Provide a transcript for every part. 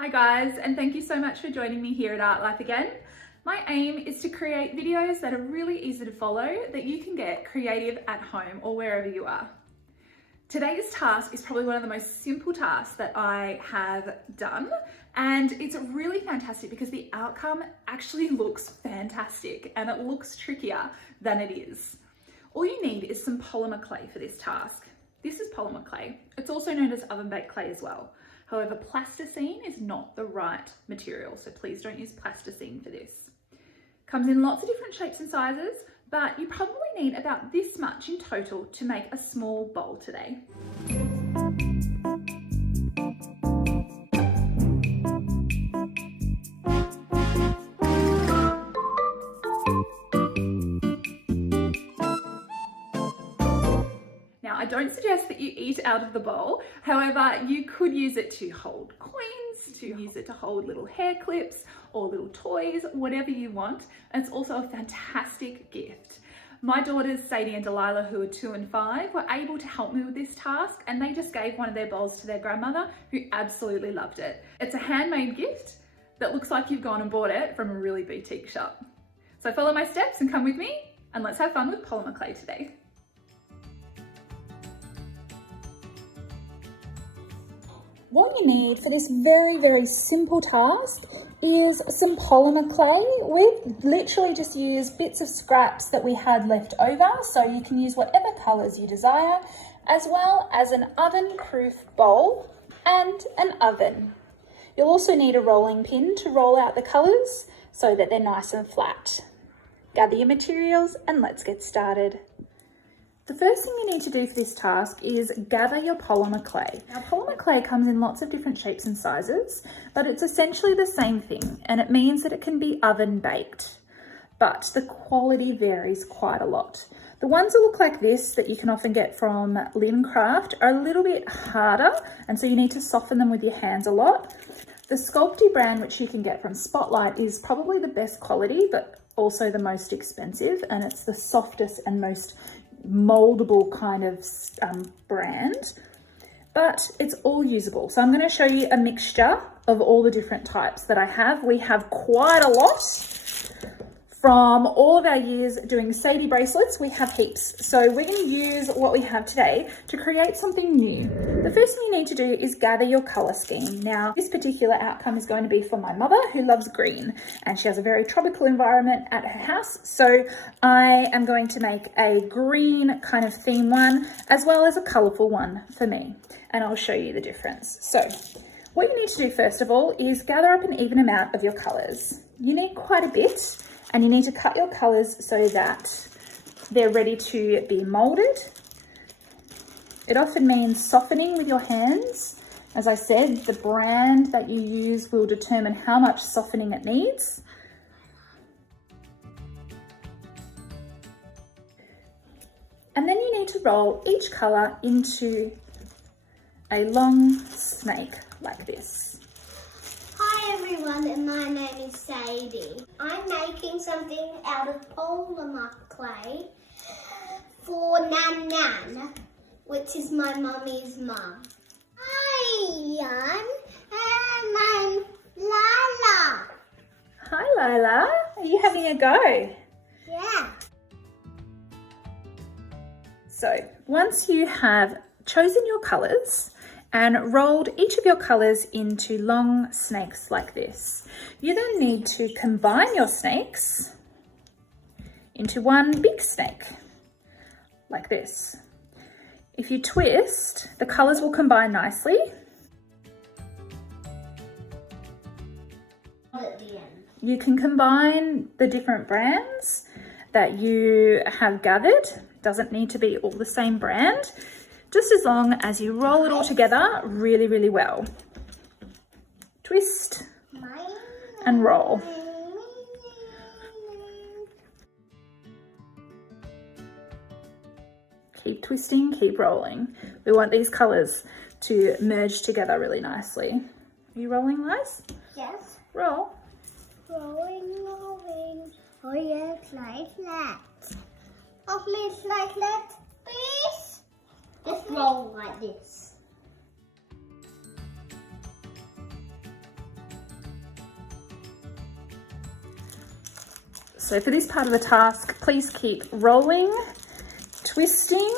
Hi guys, and thank you so much for joining me here at Artlife again. My aim is to create videos that are really easy to follow, that you can get creative at home or wherever you are. Today's task is probably one of the most simple tasks that I have done, and it's really fantastic because the outcome actually looks fantastic and it looks trickier than it is. All you need is some polymer clay for this task. This is polymer clay. It's also known as oven-baked clay as well. However, plasticine is not the right material, so please don't use plasticine for this. Comes in lots of different shapes and sizes, but you probably need about this much in total to make a small bowl today. I don't suggest that you eat out of the bowl. However, you could use it to hold coins, to use it to hold little hair clips or little toys, whatever you want. And it's also a fantastic gift. My daughters, Sadie and Delilah, who are 2 and 5, were able to help me with this task, and they just gave one of their bowls to their grandmother, who absolutely loved it. It's a handmade gift that looks like you've gone and bought it from a really boutique shop. So follow my steps and come with me, and let's have fun with polymer clay today. What you need for this very simple task is some polymer clay. We've literally just used bits of scraps that we had left over, so you can use whatever colours you desire, as well as an oven-proof bowl and an oven. You'll also need a rolling pin to roll out the colours so that they're nice and flat. Gather your materials and let's get started. The first thing you need to do for this task is gather your polymer clay. Now, polymer clay comes in lots of different shapes and sizes, but it's essentially the same thing, and it means that it can be oven baked, but the quality varies quite a lot. The ones that look like this that you can often get from Limcraft are a little bit harder, and so you need to soften them with your hands a lot. The Sculpty brand, which you can get from Spotlight, is probably the best quality, but also the most expensive, and it's the softest and most moldable kind of brand, but it's all usable. So I'm going to show you a mixture of all the different types that I have. We have quite a lot from all of our years doing Sadie bracelets. We have heaps, so we're going to use what we have today to create something new. The first thing you need to do is gather your color scheme. Now, this particular outcome is going to be for my mother, who loves green, and she has a very tropical environment at her house, so I am going to make a green kind of theme one, as well as a colorful one for me, and I'll show you the difference. So what you need to do first of all is gather up an even amount of your colors. You need quite a bit, and you need to cut your colours so that they're ready to be moulded. It often means softening with your hands. As I said, the brand that you use will determine how much softening it needs. And then you need to roll each colour into a long snake like this. Hi everyone, and my name is Sadie. I'm making something out of polymer clay for Nan, which is my mummy's mum. Hi Jan, and I'm Lila. Hi Lila, are you having a go? Yeah. So once you have chosen your colours and rolled each of your colours into long snakes like this, you then need to combine your snakes into one big snake, like this. If you twist, the colours will combine nicely. At the end. You can combine the different brands that you have gathered. Doesn't need to be all the same brand, just as long as you roll it all together really well. Twist and roll. Keep twisting, keep rolling. We want these colours to merge together really nicely. Are you rolling, Liz? Yes. Roll. Rolling. Oh yes, like that. Oh please, like that, please. Just roll like this. So for this part of the task, please keep rolling, twisting,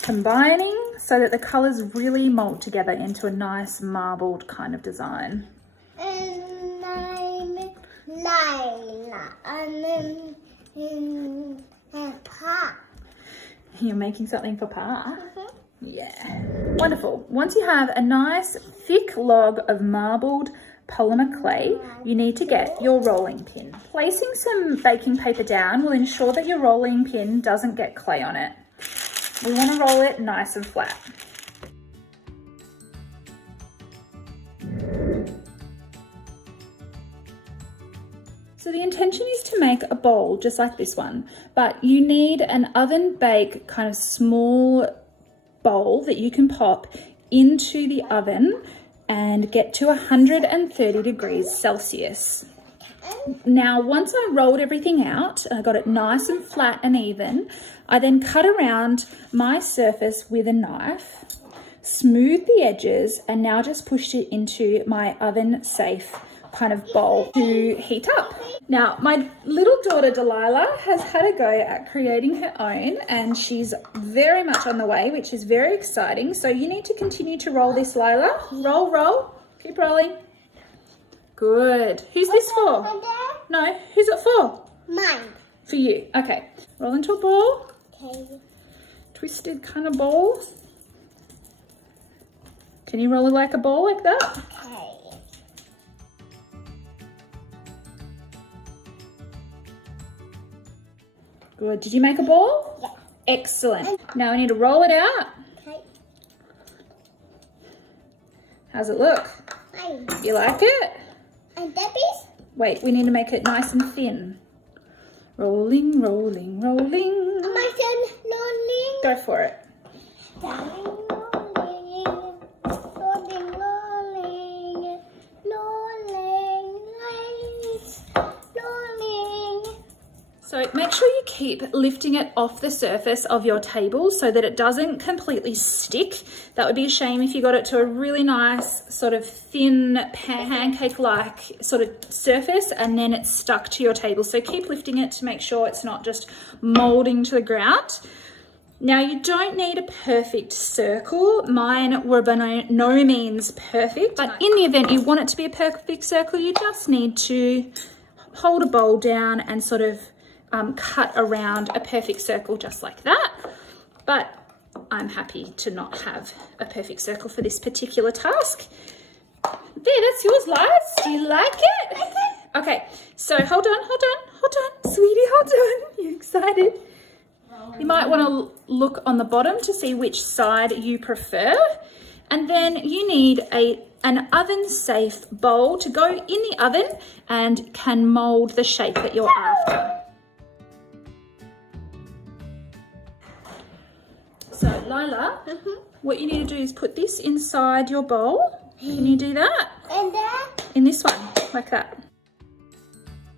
combining so that the colours really mold together into a nice marbled kind of design. And I'm Lila. And then Peppa. You're making something for Pa? Yeah. Wonderful. Once you have a nice thick log of marbled polymer clay, you need to get your rolling pin. Placing some baking paper down will ensure that your rolling pin doesn't get clay on it. We want to roll it nice and flat. So the intention is to make a bowl just like this one, but you need an oven bake kind of small bowl that you can pop into the oven and get to 130 degrees Celsius. Now, once I rolled everything out, I got it nice and flat and even, I then cut around my surface with a knife, smoothed the edges, and now just pushed it into my oven safe kind of bowl to heat up. Now, my little daughter Delilah has had a go at creating her own, and she's very much on the way, which is very exciting. So you need to continue to roll this, Lila. Roll, roll, keep rolling. Good. Who's this for? No, who's it for? Mine. For you. Okay. Roll into a ball. Okay. Twisted kind of ball. Can you roll it like a ball like that? Okay. Good. Did you make a ball? Yeah. Excellent. Now we need to roll it out. Okay. How's it look? Mine. You like it? And Debbie's? Wait, we need to make it nice and thin. Rolling, rolling, rolling. My son, rolling. Go for it. Rolling, rolling, rolling, rolling, rolling, lights, rolling. So make sure you keep lifting it off the surface of your table so that it doesn't completely stick. That would be a shame if you got it to a really nice sort of thin pancake-like sort of surface and then it's stuck to your table. So keep lifting it to make sure it's not just molding to the ground. Now, you don't need a perfect circle. Mine were by no means perfect, but in the event you want it to be a perfect circle, you just need to hold a bowl down and sort of cut around a perfect circle just like that. But I'm happy to not have a perfect circle for this particular task. There, that's yours, Liz. Do you like it? Okay, so hold on, sweetie, hold on. You excited? You might want to look on the bottom to see which side you prefer. And then you need an oven-safe bowl to go in the oven and can mold the shape that you're after. So, Lila, what you need to do is put this inside your bowl. Can you do that? And In this one, like that.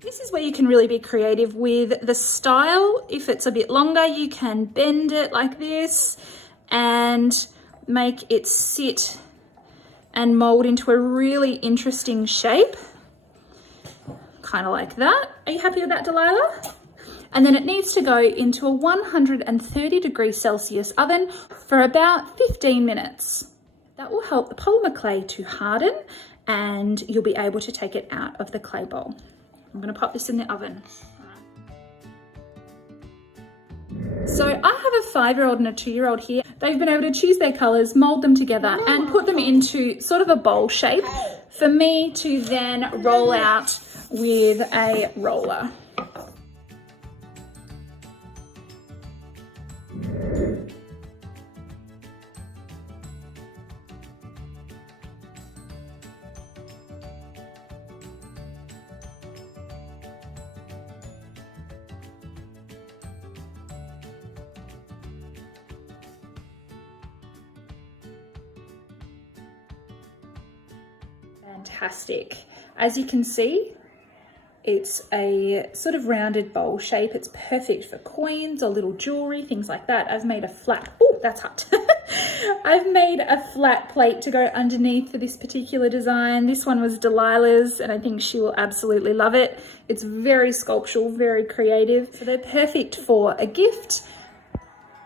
This is where you can really be creative with the style. If it's a bit longer, you can bend it like this and make it sit and mold into a really interesting shape. Kind of like that. Are you happy with that, Delilah? And then it needs to go into a 130 degrees Celsius oven for about 15 minutes. That will help the polymer clay to harden and you'll be able to take it out of the clay bowl. I'm going to pop this in the oven. So I have a 5-year-old and a 2-year-old here. They've been able to choose their colours, mould them together and put them into sort of a bowl shape for me to then roll out with a roller. Fantastic. As you can see, it's a sort of rounded bowl shape. It's perfect for coins or little jewelry, things like that. I've made a flat, oh, that's hot. I've made a flat plate to go underneath for this particular design. This one was Delilah's and I think she will absolutely love it. It's very sculptural, very creative. So they're perfect for a gift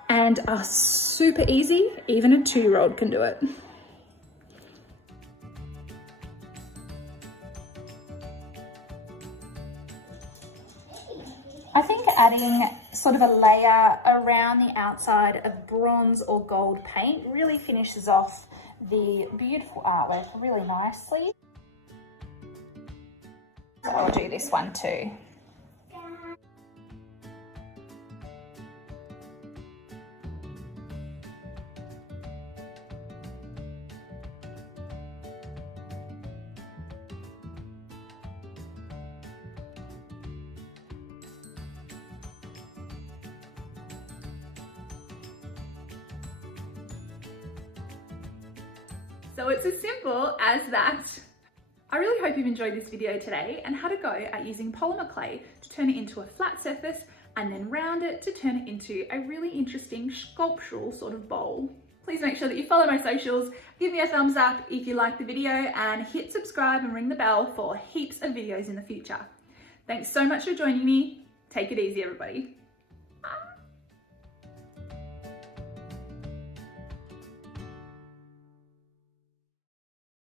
and are super easy. Even a 2-year-old can do it. I think adding sort of a layer around the outside of bronze or gold paint really finishes off the beautiful artwork really nicely. So I'll do this one too. So it's as simple as that. I really hope you've enjoyed this video today and had a go at using polymer clay to turn it into a flat surface and then round it to turn it into a really interesting sculptural sort of bowl. Please make sure that you follow my socials, give me a thumbs up if you like the video, and hit subscribe and ring the bell for heaps of videos in the future. Thanks so much for joining me. Take it easy, everybody.